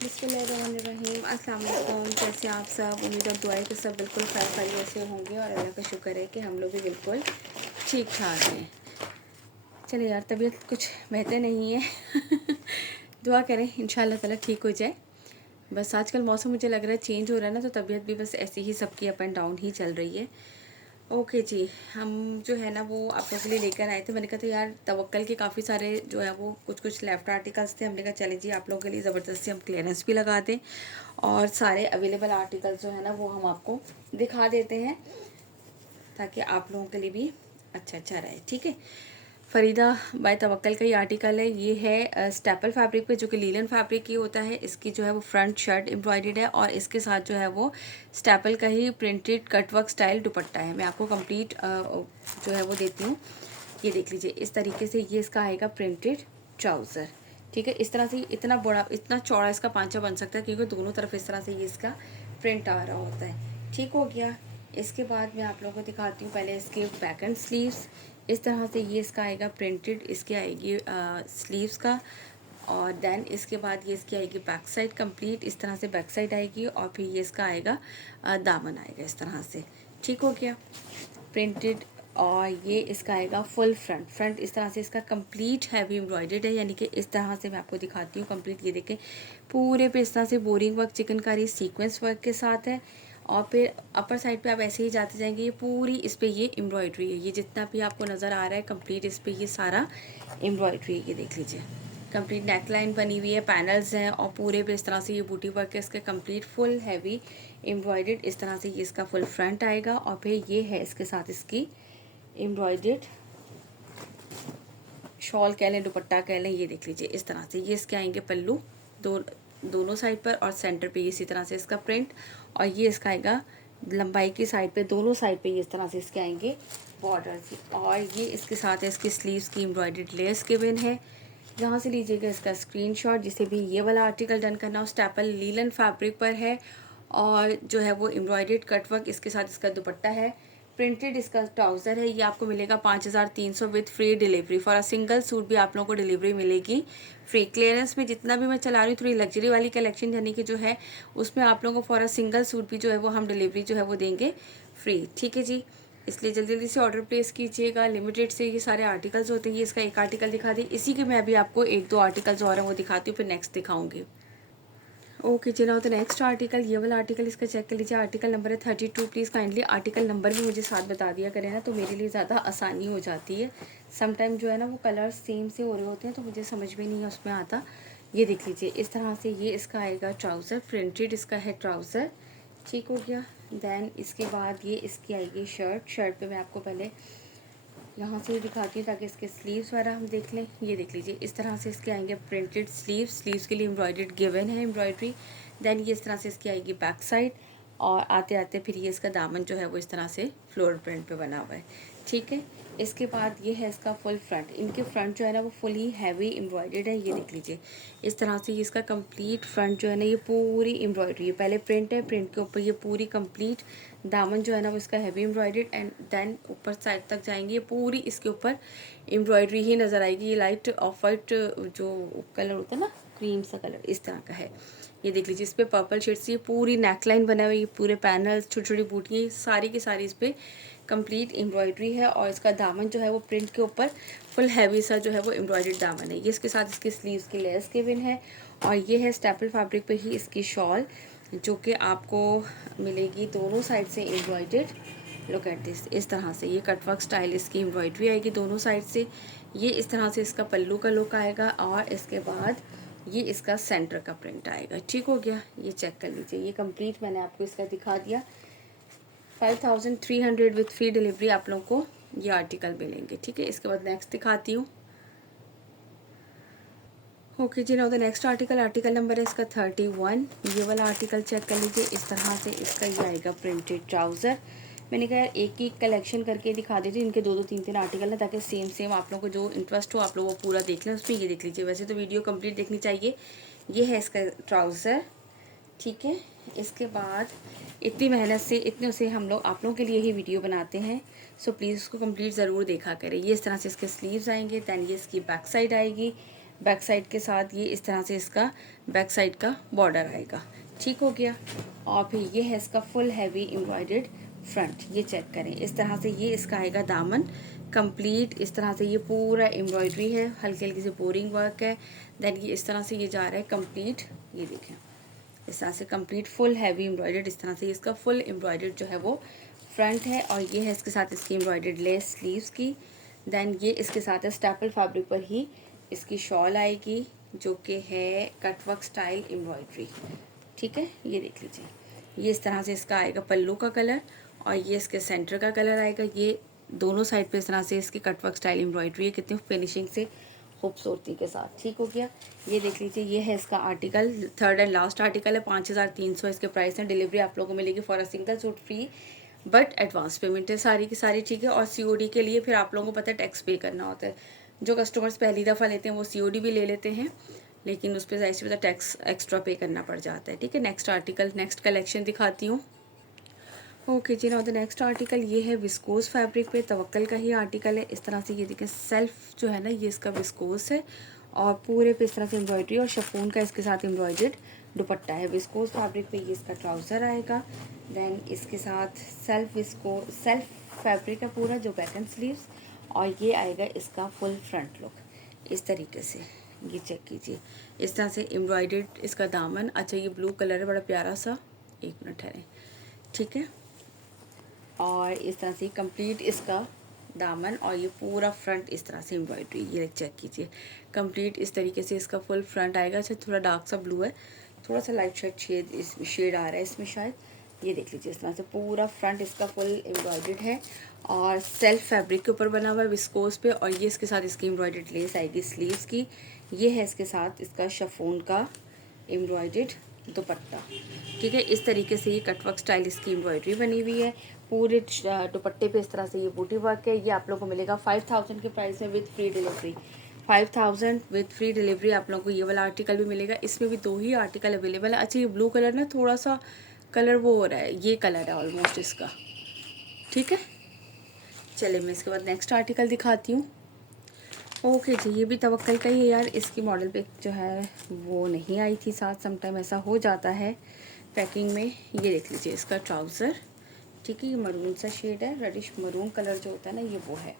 बिस्मिल्लाहिर्रहमानिर्रहीम। अस्सलाम वालेकुम। कैसे आप सब? उम्मीद और दुआएं कि सब बिल्कुल खैर खैरियत से होंगे और अल्लाह का शुक्र है कि हम लोग भी बिल्कुल ठीक ठाक हैं। चले यार, तबीयत कुछ बेहतर नहीं है दुआ करें इंशाल्लाह ताला ठीक हो जाए। बस आजकल मौसम मुझे लग रहा है चेंज हो रहा है ना, तो तबीयत भी बस ऐसी ही सबकी अप एंड डाउन ही चल रही है। ओके जी, हम जो है ना वो आप लोगों के लिए लेकर आए थे। मैंने कहा था यार तवक्कल के काफ़ी सारे जो है वो कुछ लेफ्ट आर्टिकल्स थे। हमने कहा चले जी आप लोगों के लिए ज़बरदस्ती हम क्लियरेंस भी लगा दें और सारे अवेलेबल आर्टिकल्स जो है ना वो हम आपको दिखा देते हैं ताकि आप लोगों के लिए भी अच्छा रहे। ठीक है, फरीदा बाय तवक्कल का ये आर्टिकल है। ये है स्टेपल फैब्रिक पे, जो कि लीलन फैब्रिक की होता है। इसकी जो है वो फ्रंट शर्ट एम्ब्रॉयडर्ड है और इसके साथ जो है वो स्टेपल का ही प्रिंटेड कटवर्क स्टाइल दुपट्टा है। मैं आपको कंप्लीट जो है वो देती हूँ। ये देख लीजिए, इस तरीके से ये इसका आएगा प्रिंटेड ट्राउज़र। ठीक है, इस तरह से इतना बड़ा इतना चौड़ा इसका पांचा बन सकता है क्योंकि दोनों तरफ इस तरह से ये इसका प्रिंट आ रहा होता है। ठीक हो गया। इसके बाद मैं आप लोगों को दिखाती हूँ पहले इसके बैक एंड स्लीव्स। इस तरह से ये इसका आएगा प्रिंटेड, इसकी आएगी स्लीव्स का। और देन इसके बाद ये इसकी आएगी बैक साइड कंप्लीट, इस तरह से बैक साइड आएगी। और फिर ये इसका आएगा दामन आएगा इस तरह से। ठीक हो गया, प्रिंटेड। और ये इसका आएगा फुल फ्रंट इस तरह से इसका कंप्लीट हैवी एम्ब्रॉयडर्ड है, यानी कि इस तरह से मैं आपको दिखाती हूँ कंप्लीट। ये देखें, पूरे पे इस तरह से boring work chikankari sequence work के साथ है। और फिर अपर साइड पे आप ऐसे ही जाते जाएंगे, ये पूरी इस पे ये एम्ब्रॉयडरी है। ये जितना भी आपको नज़र आ रहा है कंप्लीट इस पे ये सारा एम्ब्रॉयडरी है। ये देख लीजिए, कंप्लीट नेकलाइन बनी हुई है, पैनल्स हैं और पूरे पे इस तरह से ये बूटी वर्क है इसके कंप्लीट फुल हैवी एम्ब्रॉयडर्ड। इस तरह से ये इसका फुल फ्रंट आएगा। और फिर ये है इसके साथ इसकी एम्ब्रॉयडर्ड शॉल कह लें, दुपट्टा कह लें। ये देख लीजिए, इस तरह से ये इसके आएंगे पल्लू दोनों साइड पर और सेंटर पे इसी तरह से इसका प्रिंट। और ये इसका आएगा लंबाई की साइड पे, दोनों साइड पे ये इस तरह से इसके आएंगे बॉर्डर्स। और ये इसके साथ है इसकी स्लीव्स की एम्ब्रॉयडर्ड लेयर्स गिवन है। यहाँ से लीजिएगा इसका स्क्रीनशॉट। जिसे भी ये वाला आर्टिकल डन करना हो, स्टेपल लीलन फैब्रिक पर है और जो है वो एम्ब्रॉयडर्ड कटवर्क, इसके साथ इसका दुपट्टा है, प्रिंटेड इसका ट्राउज़र है। ये आपको मिलेगा 5300 with free delivery. For a single suit भी आप लोगों को डिलीवरी मिलेगी फ्री। क्लियरेंस में जितना भी मैं चला रही हूँ थोड़ी लग्जरी वाली कलेक्शन यानी कि जो है उसमें आप लोगों को फॉर अ सिंगल सूट भी जो है वो हम डिलीवरी जो है वो देंगे फ्री। ठीक है जी, इसलिए जल्दी जल्दी से ऑर्डर प्लेस कीजिएगा। लिमिटेड से ये सारे आर्टिकल्स होते हैं। ये इसका एक आर्टिकल दिखा दी, इसी के मैं अभी आपको एक दो आर्टिकल्स और हैं वो दिखाती हूँ, फिर नेक्स्ट दिखाऊंगी। ओके जी, नाउ द नेक्स्ट आर्टिकल, ये वाला आर्टिकल इसका चेक कर लीजिए। आर्टिकल नंबर है 32। प्लीज़ काइंडली आर्टिकल नंबर भी मुझे साथ बता दिया करें ना, तो मेरे लिए ज़्यादा आसानी हो जाती है। समटाइम जो है ना वो कलर्स सेम से हो रहे होते हैं तो मुझे समझ में नहीं उसमें आता। ये देख लीजिए, इस तरह से ये इसका आएगा ट्राउज़र, प्रिंटेड इसका है ट्राउज़र। ठीक हो गया। देन इसके बाद ये इसकी आएगी शर्ट पे मैं आपको पहले यहाँ से दिखाती हूँ ताकि इसके स्लीव्स वगैरह हम देख लें। ये देख लीजिए, इस तरह से इसके आएंगे प्रिंटेड स्लीव्स के लिए एम्ब्रॉयडर्ड गिवन है एम्ब्रॉयडरी। देन ये इस तरह से इसकी आएगी बैक साइड और आते आते फिर ये इसका दामन जो है वो इस तरह से फ्लोरल प्रिंट पे बना हुआ है। ठीक है, इसके बाद ये है इसका फुल फ्रंट। इनके फ्रंट जो है ना वो फुली हैवी एम्ब्रॉयडर्ड है। ये देख लीजिए, इस तरह से ये इसका कंप्लीट फ्रंट जो है ना ये पूरी एम्ब्रॉयडरी है। पहले प्रिंट है, प्रिंट के ऊपर ये पूरी कंप्लीट दामन जो है ना वो इसका हैवी एम्ब्रॉयडर्ड एंड देन ऊपर साइड तक जाएंगे, ये पूरी इसके ऊपर एम्ब्रॉयडरी ही नज़र आएगी। ये लाइट ऑफ वाइट जो कलर होता है ना, क्रीम सा कलर, इस तरह का है। ये देख लीजिए, इस पर पर्पल शेड से ये पूरी नेकलाइन बना हुआ है, ये पूरे पैनल्स छोटी छोटी बूटियाँ सारी की सारी इस पर कंप्लीट एम्ब्रॉयडरी है। और इसका दामन जो है वो प्रिंट के ऊपर फुल हैवी सा जो है वो एम्ब्रॉयडर्ड दामन है। ये इसके साथ इसके स्लीव्स की लेयर्स गिवन है। और ये है स्टेपल फैब्रिक पे ही इसकी शॉल, जो कि आपको मिलेगी दोनों साइड से एम्ब्रॉयडर्ड। लुक एट दिस, इस तरह से ये कटवर्क स्टाइल इसकी एम्ब्रॉयडरी आएगी दोनों साइड से। ये इस तरह से इसका पल्लू का लुक आएगा और इसके बाद ये इसका सेंटर का प्रिंट आएगा। ठीक हो गया, ये चेक कर लीजिए, ये कंप्लीट मैंने आपको इसका दिखा दिया। 5300 विथ फ्री डिलीवरी आप लोगों को ये आर्टिकल मिलेंगे। ठीक है, इसके बाद नेक्स्ट दिखाती हूँ। ओके जी, now the next article number है इसका 31। ये वाला आर्टिकल चेक कर लीजिए, इस तरह से इसका ये आएगा प्रिंटेड ट्राउज़र। मैंने कहा एक एक कलेक्शन करके दिखा देती हूँ, इनके दो तीन आर्टिकल है ताकि सेम आप लोगों को जो इंटरेस्ट हो आप लोग वो पूरा देख लें उसमें। ये देख लीजिए, वैसे तो वीडियो कंप्लीट देखनी चाहिए। ये है इसका ट्राउज़र। ठीक है, इसके बाद इतनी मेहनत से इतने से हम लोग आप लोगों के लिए ही वीडियो बनाते हैं, सो प्लीज़ उसको कंप्लीट ज़रूर देखा करें। ये इस तरह से इसके स्लीव्स आएंगे, दैन ये इसकी बैक साइड आएगी। बैक साइड के साथ ये इस तरह से इसका बैक साइड का बॉर्डर आएगा। ठीक हो गया। और फिर ये है इसका फुल हैवी एम्ब्रॉयडर्ड फ्रंट, ये चेक करें इस तरह से ये इसका आएगा दामन कंप्लीट। इस तरह से ये पूरा एम्ब्रॉयडरी है, हल्की हल्की सी बोरिंग वर्क है। देन ये इस तरह से ये जा रहा है कंप्लीट, ये देखें इस तरह से कंप्लीट फुल हैवी एम्ब्रॉयडर्ड। इस तरह से इसका फुल एम्ब्रॉयडर्ड जो है वो फ्रंट है। और ये है इसके साथ इसकी एम्ब्रॉयडर्ड लेस स्लीव्स की। देन ये इसके साथ है स्टेपल फैब्रिक पर ही इसकी शॉल आएगी, जो कि है कटवर्क स्टाइल एम्ब्रॉयडरी। ठीक है, ये देख लीजिए ये इस तरह से इसका आएगा पल्लू का कलर, और ये इसके सेंटर का कलर आएगा। ये दोनों साइड पे इस तरह से इसकी कटवर्क स्टाइल एम्ब्रॉयडरी है, कितनी फिनिशिंग से खूबसूरती के साथ। ठीक हो गया। ये देख लीजिए ये है इसका article, third and last article है। 5300 इसके प्राइस हैं। डिलीवरी आप लोगों को मिलेगी for a single suit free, but advance payment है सारी की सारी। ठीक है, और सीओडी के लिए फिर आप लोगों को पता है टैक्स पे करना होता है। जो कस्टमर्स पहली दफ़ा लेते हैं वो सीओडी भी ले लेते हैं, लेकिन उस पर ज़ाहिर सी बात टैक्स एक्स्ट्रा पे करना पड़ जाता है। ठीक है, नेक्स्ट आर्टिकल, नेक्स्ट कलेक्शन दिखाती हूँ। ओके जी, नाउ द नेक्स्ट आर्टिकल ये है विस्कोस फैब्रिक पे, तवक्कल का ही आर्टिकल है। इस तरह से ये देखें सेल्फ जो है ना ये इसका विस्कोस है, और पूरे पे इस तरह से एम्ब्रॉयडरी और शफून का इसके साथ एम्ब्रॉयडर्ड दुपट्टा है। विस्कोस फैब्रिक पे ये इसका ट्राउज़र आएगा। देन इसके साथ सेल्फ फैब्रिक है पूरा, जो बैक एंड स्लीव्स, और ये आएगा इसका फुल फ्रंट लुक इस तरीके से। ये चेक कीजिए इस तरह से एम्ब्रॉयडर्ड इसका दामन। अच्छा ये ब्लू कलर है बड़ा प्यारा सा, एक मिनट ठहरें। ठीक है, और इस तरह से कंप्लीट इसका दामन, और ये पूरा फ्रंट इस तरह से एम्ब्रॉयडरी। ये चेक कीजिए कंप्लीट इस तरीके से इसका फुल फ्रंट आएगा। अच्छा थोड़ा डार्क सा ब्लू है, थोड़ा सा लाइट शेड आ रहा है इसमें शायद। ये देख लीजिए इस तरह से पूरा फ्रंट इसका फुल एम्ब्रॉयडर्ड है, और सेल्फ फैब्रिक के ऊपर बना हुआ है विस्कोस पे। और ये इसके साथ इसकी एम्ब्रॉयडर्ड लेस आएगी स्लीव्स की। ये है इसके साथ इसका शफून का एम्ब्रॉयडर्ड दुपट्टा। ठीक है, इस तरीके से ये कटवर्क स्टाइल इसकी एम्ब्रॉयडरी बनी हुई है। पूरे दुपट्टे पे इस तरह से ये बूटी वर्क है। ये आप लोगों को मिलेगा 5000 के प्राइस में with free delivery. 5000 with free delivery आप लोगों को ये वाला आर्टिकल भी मिलेगा। इसमें भी 2 ही आर्टिकल अवेलेबल है। अच्छा ये ब्लू कलर ना थोड़ा सा कलर वो हो रहा है, ये कलर है ऑलमोस्ट इसका। ठीक है, चलिए मैं इसके बाद नेक्स्ट आर्टिकल दिखाती हूँ। ओके जी, ये भी तवक्कल का ही है यार। इसकी मॉडल पिक जो है वो नहीं आई थी साथ, समटाइम ऐसा हो जाता है पैकिंग में। ये देख लीजिए इसका ट्राउज़र। ठीक है, ये मरून सा शेड है, रेडिश मरून कलर जो होता है ना ये वो है।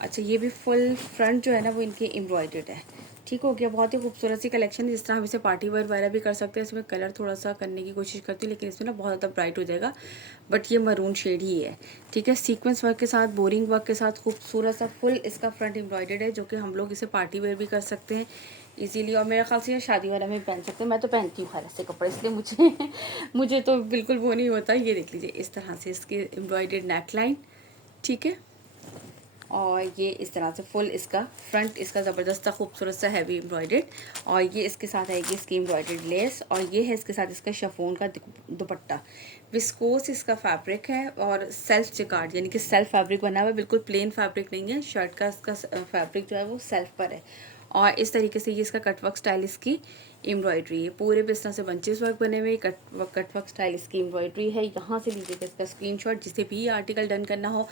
अच्छा ये भी फुल फ्रंट जो है ना वो इनके एम्ब्रॉयडर्ड है। ठीक हो गया, बहुत ही खूबसूरत सी कलेक्शन है। जिस तरह हम इसे पार्टी वेयर वगैरह भी कर सकते हैं। इसमें कलर थोड़ा सा करने की कोशिश करती हूँ, लेकिन इसमें ना बहुत ज़्यादा ब्राइट हो जाएगा, बट ये मरून शेड ही है। ठीक है, सीक्वेंस वर्क के साथ, बोरिंग वर्क के साथ खूबसूरत सा फुल इसका फ्रंट एम्ब्रॉयडर्ड है, जो कि हम लोग इसे पार्टी वेयर भी कर सकते हैं इजीली। और मेरे ख्याल से शादी वाला में पहन सकते हैं। मैं तो पहनती हूँ खैर ऐसे कपड़े, इसलिए मुझे तो बिल्कुल वो नहीं होता। ये देख लीजिए इस तरह से इसकी एम्ब्रॉयडर्ड नेक लाइन। ठीक है, और ये इस तरह से फुल इसका फ्रंट इसका ज़बरदस्त खूबसूरत सा हैवी एम्ब्रॉयडर्ड, और ये इसके साथ आएगी इसकी एम्ब्रॉयडर्ड लेस, और ये है इसके साथ इसका शफोन का दुपट्टा। विस्कोस इसका फैब्रिक है, और सेल्फ जिकार्ड यानी कि सेल्फ फैब्रिक बना हुआ है, बिल्कुल प्लेन फैब्रिक नहीं है। शर्ट का इसका फैब्रिक जो है वो सेल्फ पर है, और इस तरीके से ये इसका कटवर्क स्टाइल इसकी एम्ब्रॉयडरी है। पूरे पे इस तरह से बंचेस वर्क बने हुए कटवर्क स्टाइल इसकी एम्ब्रॉयडरी है। यहाँ से लीजिएगा इसका स्क्रीनशॉट, जिसे भी ये आर्टिकल डन करना हो।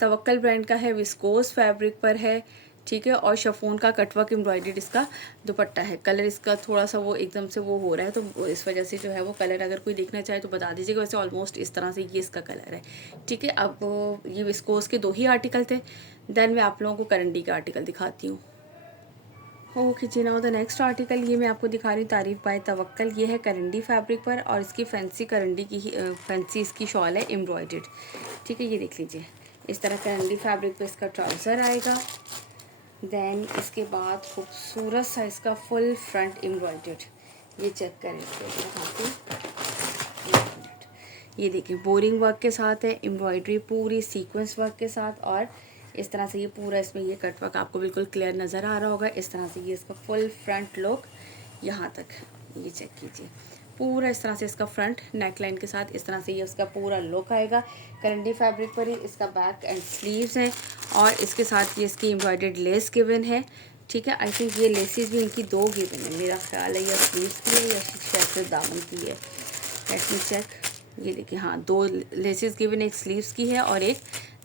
तवक्कल ब्रांड का है, विस्कोस फैब्रिक पर है। ठीक है, और शफोन का कटवर्क एम्ब्रॉयडर्ड इसका दुपट्टा है। कलर इसका थोड़ा सा वो एकदम से वो हो रहा है, तो इस वजह से जो है वो कलर अगर कोई देखना चाहे तो बता दीजिएगा। वैसे ऑलमोस्ट इस तरह से ये इसका कलर है। ठीक है, अब ये विस्कोस के 2 ही आर्टिकल थे। देन मैं आप लोगों को करंडी का आर्टिकल दिखाती हूँ। ओके जी, नाउ द नेक्स्ट आर्टिकल ये मैं आपको दिखा रही हूँ तारीफ बाय तवक्कल। ये है करंडी फैब्रिक पर, और इसकी फैंसी करंडी की फैंसी इसकी शॉल है एम्ब्रॉयडर्ड। ठीक है, ये देख लीजिए इस तरह करंडी फैब्रिक पे इसका ट्राउज़र आएगा। देन इसके बाद खूबसूरत सा इसका फुल फ्रंट एम्ब्रॉयडर्ड। ये चेक करें इसके, ये देखिए बोरिंग वर्क के साथ है, एम्ब्रॉयडरी पूरी सीक्वेंस वर्क के साथ, और इस तरह से ये पूरा इसमें ये कटवर्क आपको बिल्कुल क्लियर नज़र आ रहा होगा। इस तरह से ये इसका फुल फ्रंट लुक यहाँ तक, ये चेक कीजिए पूरा इस तरह से इसका फ्रंट नेक लाइन के साथ इस तरह से ये उसका पूरा लुक आएगा। करंडी फैब्रिक पर ही इसका बैक एंड स्लीव्स हैं, और इसके साथ ये इसकी एम्ब्रॉयडर्ड लेस गिवन है। ठीक है, आई थिंक ये लेसेस भी इनकी 2 गिवन है, मेरा ख्याल है या स्लीव्स की है या शायद से दामन की है। Let me check. ये देखिए हाँ, 2 लेसेस गिवन, एक स्लीव्स की है और एक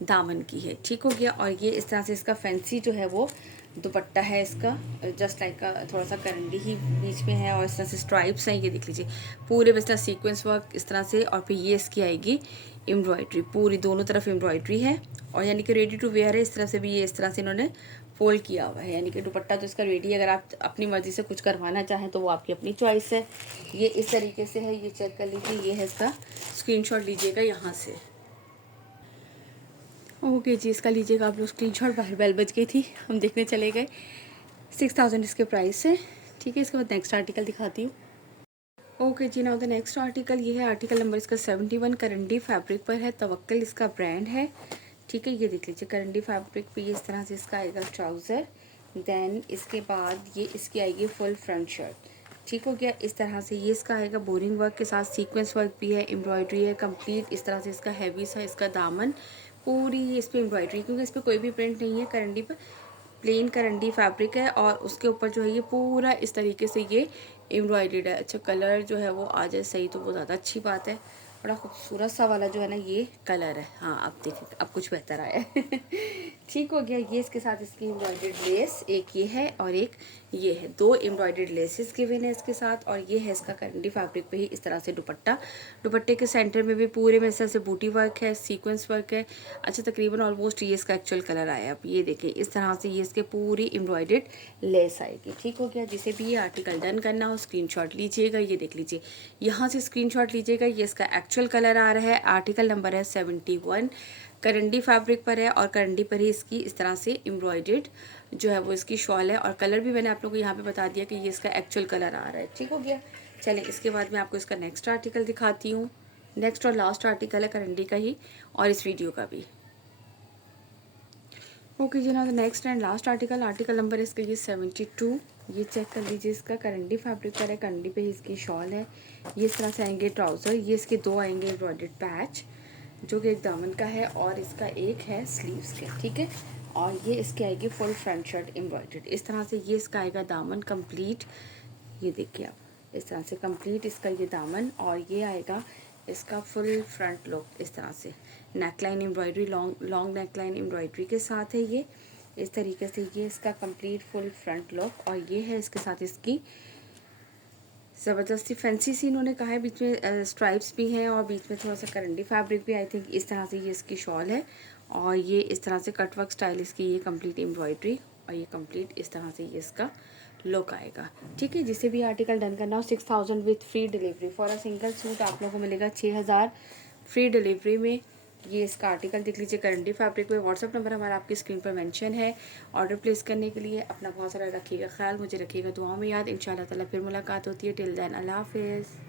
दामन की है। ठीक हो गया, और ये इस तरह से इसका फैंसी जो है वो दुपट्टा है इसका जस्ट लाइक का थोड़ा सा करंडी ही बीच में है और इस तरह से स्ट्राइप्स हैं, ये देख लीजिए पूरे इस तरह सीक्वेंस वर्क इस तरह से। और फिर ये इसकी आएगी एम्ब्रॉयड्री, पूरी दोनों तरफ एम्ब्रॉयड्री है और यानी कि रेडी टू वेयर है। इस तरह से भी ये इस तरह से इन्होंने फोल्ड किया हुआ है, यानी कि दुपट्टा तो इसका रेडी है। अगर आप अपनी मर्ज़ी से कुछ करवाना चाहें तो वो आपकी अपनी चॉइस है। ये इस तरीके से है, ये चेक कर लीजिए, ये है इसका स्क्रीनशॉट लीजिएगा यहाँ से। ओके जी, इसका लीजिएगा आप लोग स्क्रीनशॉट। बाहर बेल बज गई थी, हम देखने चले गए। 6000 इसके प्राइस है, ठीक है। इसके बाद नेक्स्ट आर्टिकल दिखाती हूँ। ओके जी, नाउ द नेक्स्ट आर्टिकल, ये है आर्टिकल नंबर इसका 71। करंडी फैब्रिक पर है, तवक्कल इसका ब्रांड है, ठीक है। ये देख लीजिए करंडी फैब्रिक पे ये इस तरह से इसका आएगा ट्राउज़र। देन इसके बाद ये इसकी आएगी फुल फ्रंट शर्ट, ठीक हो गया। इस तरह से ये इसका आएगा बोरिंग वर्क के साथ, सीक्वेंस वर्क भी है, एम्ब्रॉयडरी है कंप्लीट। इस तरह से इसका हैवी सा इसका दामन, पूरी इस पर एम्ब्रॉयडरी, क्योंकि इस पर कोई भी प्रिंट नहीं है, करंडी पर प्लेन करंडी फैब्रिक है और उसके ऊपर जो है ये पूरा इस तरीके से ये एम्ब्रॉयडर्ड है। अच्छा कलर जो है वो आ जाए सही तो वो ज़्यादा अच्छी बात है। बड़ा खूबसूरत सा वाला जो है ना ये कलर है। हाँ अब देखिए अब कुछ बेहतर आया है ठीक हो गया। ये इसके साथ इसकी एम्ब्रॉयडर्ड लेस एक ये है और एक ये है, दो एम्ब्रॉयडर्ड लेसेस गिवन है इसके साथ। और ये है इसका करंडी फैब्रिक पे ही इस तरह से दुपट्टा, दुपट्टे के सेंटर में भी पूरे में इस तरह से बूटी वर्क है, सीक्वेंस वर्क है। अच्छा तकरीबन ऑलमोस्ट ये इसका एक्चुअल कलर आया। अब ये देखिए इस तरह से ये इसके पूरी एम्ब्रॉयडर्ड लेस आएगी, ठीक हो गया। जिसे भी ये आर्टिकल डन करना हो स्क्रीनशॉट लीजिएगा, ये देख लीजिए यहाँ से स्क्रीनशॉट लीजिएगा। ये इसका एक्चुअल कलर आ रहा है, आर्टिकल नंबर है 71, करंडी फैब्रिक पर है और करंडी पर ही इसकी इस तरह से एम्ब्रॉयडर्ड जो है वो इसकी शॉल है। और कलर भी मैंने आप लोगों को यहाँ पे बता दिया कि ये इसका एक्चुअल कलर आ रहा है, ठीक हो गया। चलिए इसके बाद मैं आपको इसका नेक्स्ट आर्टिकल दिखाती हूँ। नेक्स्ट और लास्ट आर्टिकल है करंडी का ही और इस वीडियो का भी। ओके जी, ना the next and last article, article number इसका ये 72। ये चेक कर लीजिए, इसका करंडी फैब्रिक पर है, करंडी पे ही इसकी शॉल है। ये इस तरह से आएंगे ट्राउज़र, ये इसके दो आएंगे एम्ब्रॉयडर्ड पैच जो कि एक दामन का है और इसका एक है स्लीव्स के, ठीक है। और ये इसकी आएगी फुल फ्रंट शर्ट एम्ब्रॉयडर्ड। इस तरह से ये इसका आएगा दामन कंप्लीट, ये देखिए आप इस तरह से कंप्लीट इसका ये दामन। और ये आएगा इसका फुल फ्रंट लुक इस तरह से, neckline embroidery, long neckline embroidery के साथ है ये इस तरीके से। ये इसका कंप्लीट फुल फ्रंट लुक और ये है इसके साथ इसकी ज़बरदस्ती फैंसी सी इन्होंने कहा है, बीच में स्ट्राइप्स भी हैं और बीच में थोड़ा सा करंडी फैब्रिक भी। आई थिंक इस तरह से ये इसकी शॉल है और ये इस तरह से कटवर्क स्टाइल इसकी ये कंप्लीट एम्ब्रॉयडरी और ये कंप्लीट इस तरह से ये इसका लुक आएगा, ठीक है। जिसे भी आर्टिकल डन करना हो 6000 with free delivery. For a single suit आप लोगों को मिलेगा 6000 फ्री डिलीवरी में। ये इसका आर्टिकल देख लीजिए करंडी फैब्रिक में। व्हाट्सअप नंबर हमारा आपकी स्क्रीन पर मेंशन है ऑर्डर प्लेस करने के लिए। अपना बहुत सारा रखिएगा ख्याल, मुझे रखिएगा दुआओं में याद। इंशाल्लाह ताला फिर मुलाकात होती है। टिल देन अल्लाह हाफिज़।